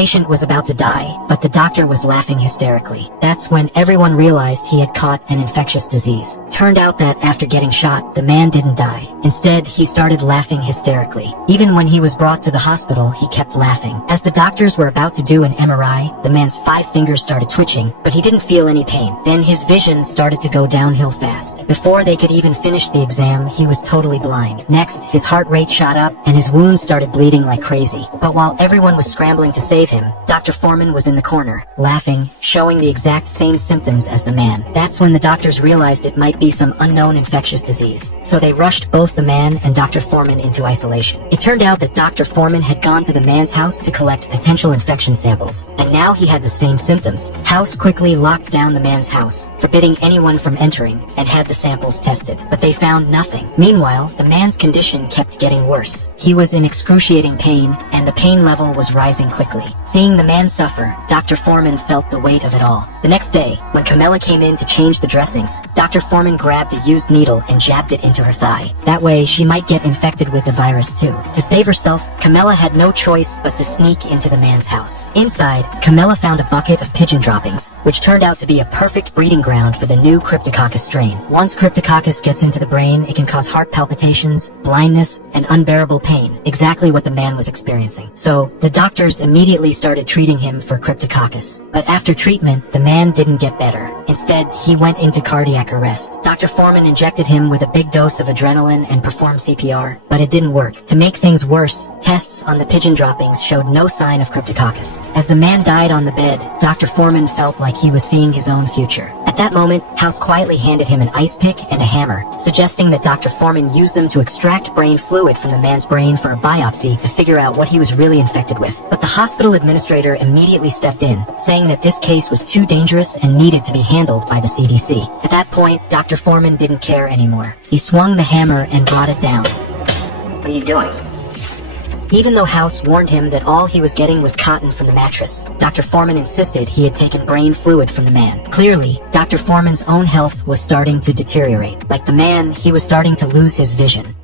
patient was about to die, but the doctor was laughing hysterically. That's when everyone realized he had caught an infectious disease. Turned out that after getting shot, the man didn't die. Instead, he started laughing hysterically. Even when he was brought to the hospital, he kept laughing. As the doctors were about to do an MRI, the man's 5 fingers started twitching, but he didn't feel any pain. Then his vision started to go downhill fast. Before they could even finish the exam, he was totally blind. Next, his heart rate shot up and his wounds started bleeding like crazy. But while everyone was scrambling to save him, Dr. Foreman was in the corner, laughing, showing the exact same symptoms as the man. That's when the doctors realized it might be some unknown infectious disease. So they rushed both the man and Dr. Foreman into isolation. It turned out that Dr. Foreman had gone to the man's house to collect potential infection samples, and now he had the same symptoms. House quickly locked down the man's house, forbidding anyone from entering, and had the samples tested, but they found nothing. Meanwhile, the man's condition kept getting worse. He was in excruciating pain, and the pain level was rising quickly. Seeing the man suffer, Dr. Foreman felt the weight of it all. The next day, when Camilla came in to change the dressings, Dr. Foreman grabbed a used needle and jabbed it into her thigh. That way, she might get infected with the virus too. To save herself, Camilla had no choice but to sneak into the man's house. Inside, Camilla found a bucket of pigeon droppings, which turned out to be a perfect breeding ground for the new Cryptococcus strain. Once Cryptococcus gets into the brain, it can cause heart palpitations, blindness, and unbearable pain, exactly what the man was experiencing. So, the doctors immediately started treating him for Cryptococcus. But after treatment, the man didn't get better. Instead, he went into cardiac arrest. Dr. Foreman injected him with a big dose of adrenaline and performed CPR, but it didn't work. To make things worse, tests on the pigeon droppings showed no sign of Cryptococcus. As the man died on the bed, Dr. Foreman felt like he was seeing his own future. At that moment, House quietly handed him an ice pick and a hammer, suggesting that Dr. Foreman use them to extract brain fluid from the man's brain for a biopsy to figure out what he was really infected with. But the hospital administrator immediately stepped in, saying that this case was too dangerous and needed to be handled by the CDC. At that point, Dr. Foreman didn't care anymore. He swung the hammer and brought it down. What are you doing? Even though House warned him that all he was getting was cotton from the mattress, Dr. Foreman insisted he had taken brain fluid from the man. Clearly, Dr. Foreman's own health was starting to deteriorate. Like the man, he was starting to lose his vision.